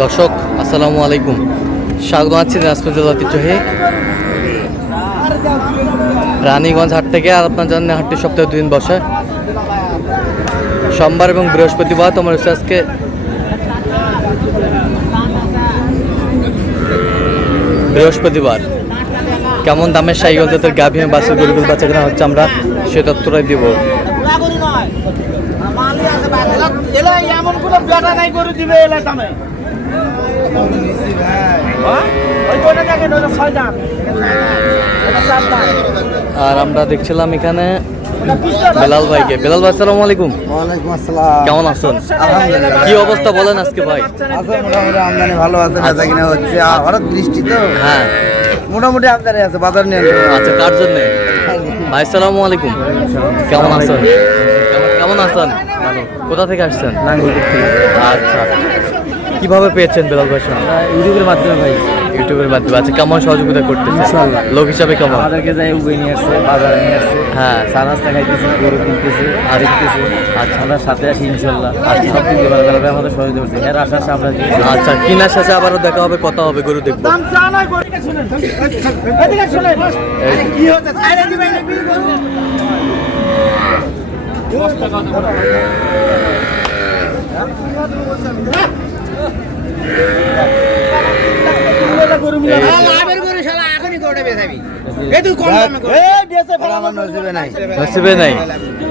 দর্শক আসসালামু আলাইকুম, স্বাগত আছি দিনাজপুর জেলা ঐতিহ্যবাহী রানীগঞ্জ হাট থেকে। আর আপনার জানেন হাটটি সপ্তাহে 2 দিন বসে, সোমবার এবং বৃহস্পতিবার। তোমার হচ্ছে আজকে বৃহস্পতিবার। কেমন দামের সাইকেল জাতের গাভী বাছুর গরুগুলো বাচ্চা কেনা হচ্ছে, আমরা সে তথ্যটাই দিব। আর আমরা দেখছিলাম এখানে বেলাল ভাইকে। বেলাল ভাই আসসালামু আলাইকুম। ওয়ালাইকুম আসসালাম। কেমন আছেন? কি অবস্থা বলেন আজকে ভাই? আছে মোটামুটি, আমদানি ভালো আছে, বেচা কিনা হচ্ছে। হঠাৎ বৃষ্টি তো, হ্যাঁ মোটামুটি আমদানি আছে, বাজার নিয়ে। আচ্ছা, কার জন্য ভাই? আসসালামু আলাইকুম, কেমন আছেন? কেমন আছেন? কোথা থেকে আসছেন? আচ্ছা, কিভাবে পেয়েছেন বেলাল ভাই? ইউটিউবের মাধ্যমে ভাই। ইউটিউবের মাধ্যমে। আচ্ছা, কেমন সহযোগিতা করতেছে লোক হিসাবে? কেমন আমাদেরকে যাই উবে নিয়ে আসছে, বাজারে নিয়ে আসছে। হ্যাঁ, চা নাস্তা খাইতেছি, গরু কিনতেছি, আর দেখতেছি। আচ্ছা, আমরা সাথে আছি ইনশাল্লাহ। আচ্ছা, সব দিকে ভালো আমাদের সহযোগিতা করছে। এর আশা আমরা। আচ্ছা, কিনার শেষে আবারও দেখা হবে, কথা হবে, গরু দেখবো। নসিবে নাই।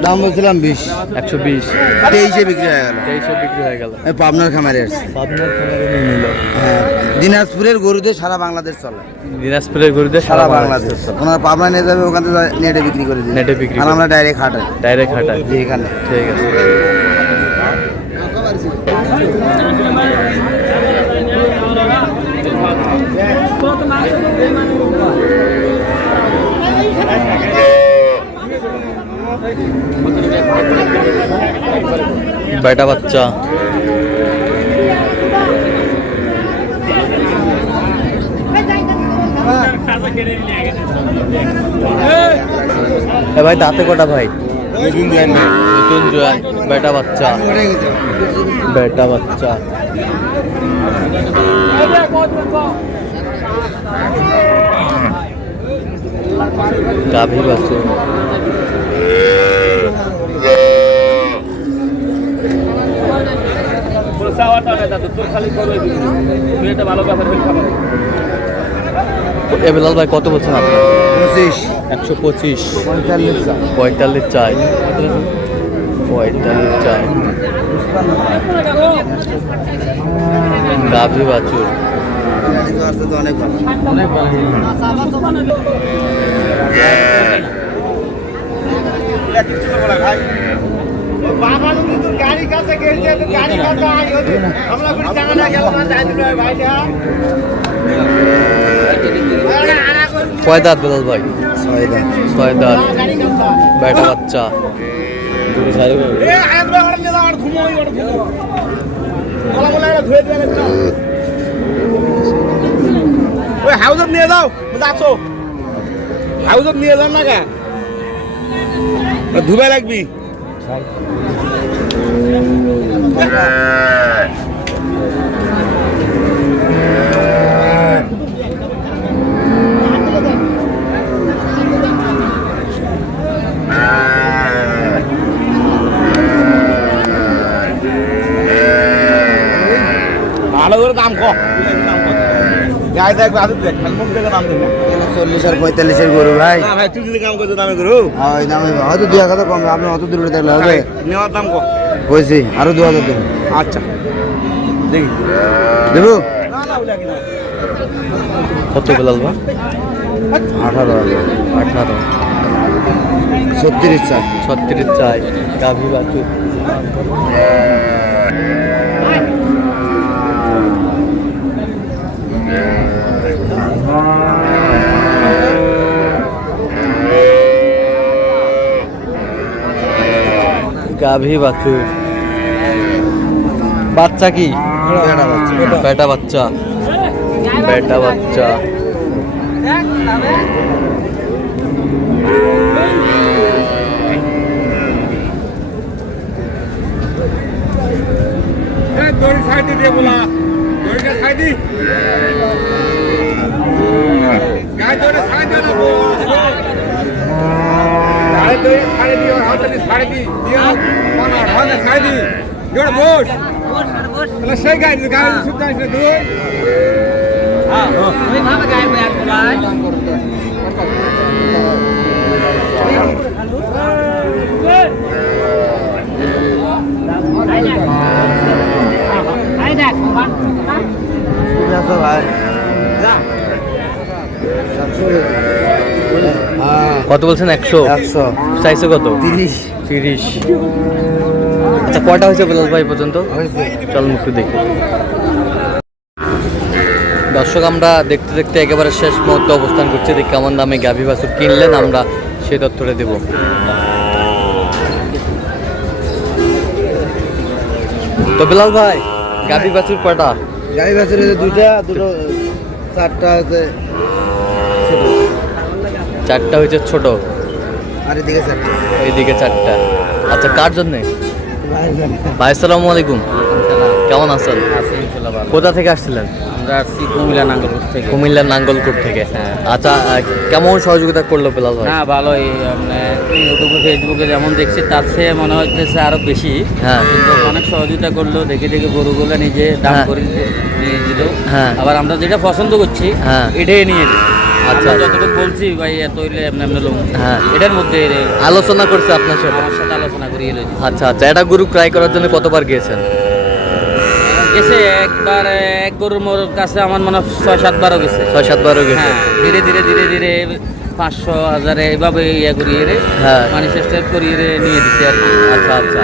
দাম বলছিলাম 20, 120, 23-এ বিক্রি হয়ে গেল। 2300 বিক্রি হয়ে গেল। পাবনার খামারে আসছে। পাবনার খামারে নিয়ে নিল। হ্যাঁ, দিনাজপুরের গরুদের সারা বাংলাদেশ চলে। দিনাজপুরের গরুদের সারা বাংলাদেশ ওনারা পাবনা নিয়ে যাবে, ওখান থেকে নেটে বিক্রি করে দিই। নেটে বিক্রি, আর আমরা ডাইরেক্ট হাটে। ডাইরেক্ট হাটায়। জি, এখানে। ঠিক আছে। বেটা বাচ্চা ভাই, দাঁতে কটা ভাই? নতুন জোয়ান। বেটা বাচ্চা, বেটা বাচ্চা। গাভী বাছুর। বেলাল ভাই কত বলছেন আপনি? 25, 125, 45 চাই। 45 চাই। গাভী বাছুর। অনেক কয় দাঁত বেলাল ভাই? 6 দাঁত। বেটা বাচ্চা। হাউজত নিয়ে যাও, যাচ্ছ হাউজত নিয়ে যাও না, ধুবে লাগবি। ভালো করে দাম কম, গায়ে দেখবে আদর দেখ, মুখ দেখে দাম দেবে। 40 আর 45-এর গরু ভাই। ভাই তুই যদি কাম করছো দামে করু, ওই দামে হয়তো 2000 কম। আপনি অত দূরে দেখলে হবে? নেওয়ার দাম কম কইছি, আরো 2000 দেবেন। আচ্ছা, দেখি দেবো। কত বেলাল ভাই? 18,000, 18, 36 চাই। 36 চাই। গাভী বাছুর। গাভী বাছুর। বাচ্চা কি? বেটা বাচ্চা। বেটা বাচ্চা। দড়ি সাইডে দিয়ে বলা দড়িটা সাইডে গায়ে দড়ি সাইডে না গায়ে দড়ি সাইডে দিয়ে হাতে সাইডে দিয়ে মানা হাতে সাইডে জোর বস তাহলে সেই গায়ে সুদ্ধ আসলে দুই হ্যাঁ আমি ভাবে গায়ে ব্যাগ বলাই কত বলছেন? 100 চাইছে কত? 30। আচ্ছা কয়টা হয়েছে বেলাল ভাই পর্যন্ত? চলুন একটু দেখি। দর্শক আমরা দেখতে দেখতে একেবারে শেষ মুহূর্তে অবস্থান করছি। দেখি কেমন দামে গাভী বাছুর কিনলেন, আমরা সেই তথ্যটা দেব। তো বেলাল ভাই গাভী বাছুর কয়টা? গাড়ি বাসের দুটো চারটা আছে, চারটা হয়েছে ছোট, আর এদিকে চারটা। এইদিকে চারটা। আচ্ছা কার জন্যে? ভাই আসসালামু আলাইকুম, কেমন আছেন? কোথা থেকে আসছিলেন? আমরা আসছি কুমিল্লা নাঙ্গলকোট থেকে। কুমিল্লার নাঙ্গলকোট থেকে। আচ্ছা কেমন সহযোগিতা করলো বেলাল ভাই? না ভালোই, মানে ইউটিউবে ফেসবুকে যেমন দেখছি তার চেয়ে মনে হচ্ছে আরো বেশি। হ্যাঁ কিন্তু অনেক সহযোগিতা করলো, দেখে দেখে গরুগুলো নিজে দাম হ্যাঁ। করে নিয়ে দিল। হ্যাঁ। আবার আমরা যেটা পছন্দ করছি হ্যাঁ। এটাই নিয়ে দিই। আচ্ছা। আমরা যতটুকু বলছি ভাই এত হইলে এমনি এমনি লোক, হ্যাঁ। এটার মধ্যে আলোচনা করছে আপনার সাথে? আমার সাথে আলোচনা করি এলো। আচ্ছা আচ্ছা, এটা গরু ক্রয় করার জন্য কতবার গিয়েছেন? গেছে একবার, এক গরুর মোর কাছে আমার মনে হয় 6-7 বারও গেছে। 6-7 বারও গেছে। হ্যাঁ, ধীরে ধীরে ধীরে ধীরে 500 1000 এইভাবে ইয়ে করিয়ে রে, হ্যাঁ। মানে স্টেপ করিয়ে রে নিয়ে দিচ্ছে আর কি। আচ্ছা আচ্ছা,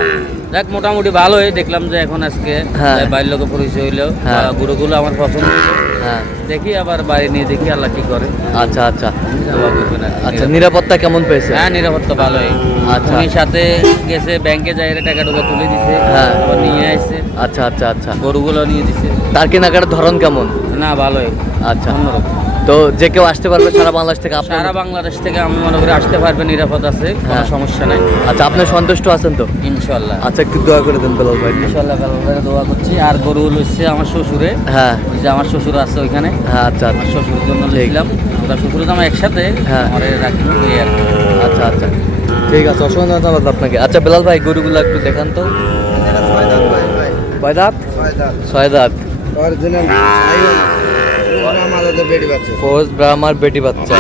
দেখ মোটামুটি ভালোই দেখলাম যে এখন আজকে হ্যাঁ। বাইরের লোকে পরিচয় হইলো। হ্যাঁ। গরুগুলো আমার পছন্দ হলো। হ্যাঁ দেখি আবার বাড়ি নিয়ে দেখি আল্লাহ কি করে। আচ্ছা আচ্ছা দোয়া করবেন আর কি। আচ্ছা, নিরাপত্তা কেমন পেয়েছে? হ্যাঁ নিরাপত্তা ভালোই। আচ্ছা। উনি সাথে গেছে ব্যাংকে যাই টাকা টুকা তুলে দিছে, হ্যাঁ। আবার নিয়ে আসছে, আচ্ছা আচ্ছা আচ্ছা, গরুগুলো নিয়ে দিছে। তার কেনাকাটার ধরন কেমন? না ভালোই, আচ্ছা, অন্যরকম। তো যে কেউ আসতে পারবে সারা বাংলাদেশ থেকে? আপনার সারা বাংলাদেশ থেকে আমি মনে করি আসতে পারবে, নিরাপদ আছে, কোনো হ্যাঁ। সমস্যা নাই আচ্ছা, আপনি সন্তুষ্ট আছেন তো? ইনশাল্লাহ। আচ্ছা, একটু দোয়া করে দেন বেলাল ভাই। ইনশাল্লাহ ভালো দোয়া করছি। আর গরু হচ্ছে আমার শ্বশুরে, হ্যাঁ ওই যে আমার শ্বশুর আছে ওইখানে, হ্যাঁ, আচ্ছা আমার আচ্ছা শ্বশুরের জন্য লিখলাম। ওরা শ্বশুর তো আমার একসাথে, হ্যাঁ। আমার রাখি এই আর কি। আচ্ছা আচ্ছা, ঠিক আছে, অসংখ্য ধন্যবাদ আপনাকে। আচ্ছা বেলাল ভাই, গরুগুলো একটু দেখান তো। কয় দাঁত? 6 দাঁত। কোচ ব্রাহ্মার বেটি বাচ্চা,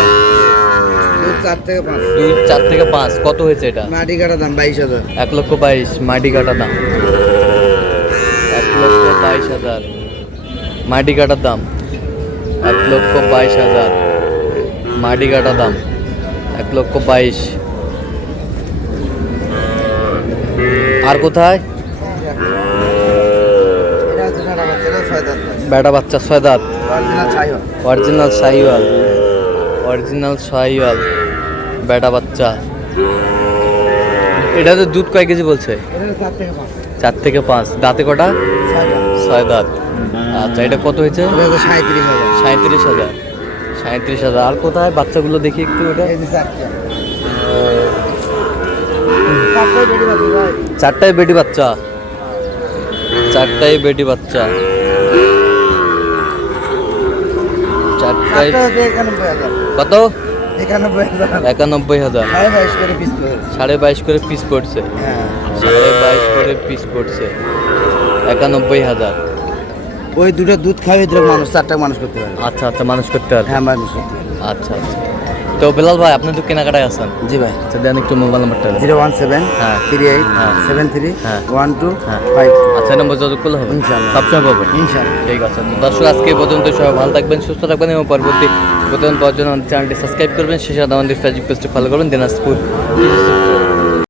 4 থেকে 5। কত হয়েছে এটা? মাটি কাটা দাম 22,000। 1,22,000 মাটি কাটা দাম। 1,22,000 মাটি কাটার দাম। 1,22,000 মাটি কাটা দাম। 1,22,000। আর কোথায়? বেটা বাচ্চা 6 দাঁত, অরিজিনাল শাহিওয়াল। অরিজিনাল শাহিওয়াল বেটা বাচ্চা। এটাতে দুধ কয় কেজি বলছে? 4 থেকে 5। দাঁতে কটা? 6 দাঁত। আচ্ছা, এটা কত হয়েছে? 37,000। 37,000। আর কোথায় বাচ্চাগুলো দেখি একটু? ওটা 4টাই বেটি বাচ্চা। 4টাই বেটি বাচ্চা। 4টাই কত? 91,000। 22.5 করে পিস পড়ছে। 22.5 করে পিস পড়ছে। 91,000। ওই দুটো দুধ খাবে মানুষ 4টা মানুষ করতে পারে। আচ্ছা আচ্ছা, মানুষ করতে পারবে। হ্যাঁ মানুষ করতে পারে। আচ্ছা আচ্ছা, তো বেলাল ভাই আপনি তো কেনাকাটায় আছেন? জি ভাই। আচ্ছা, দেন একটু মোবাইল নাম্বারটা। 01738 হ্যাঁ। 73 হ্যাঁ। 1252। আচ্ছা, নম্বর যোগাযোগ করলে হবে ইনশাআল্লাহ। সবসময় পাবেন ইনশাআল্লাহ। ঠিক আছে। তো দর্শক, আজকে এই পর্যন্ত। সবাই ভালো থাকবেন, সুস্থ থাকবেন এবং পরবর্তী প্রতিদিন পাওয়ার জন্য আমাদের চ্যানেলটি সাবস্ক্রাইব করবেন। সেই সাথে আমাদের ফেসবুক পেজটি ফলো করবেন। দিনাজপুর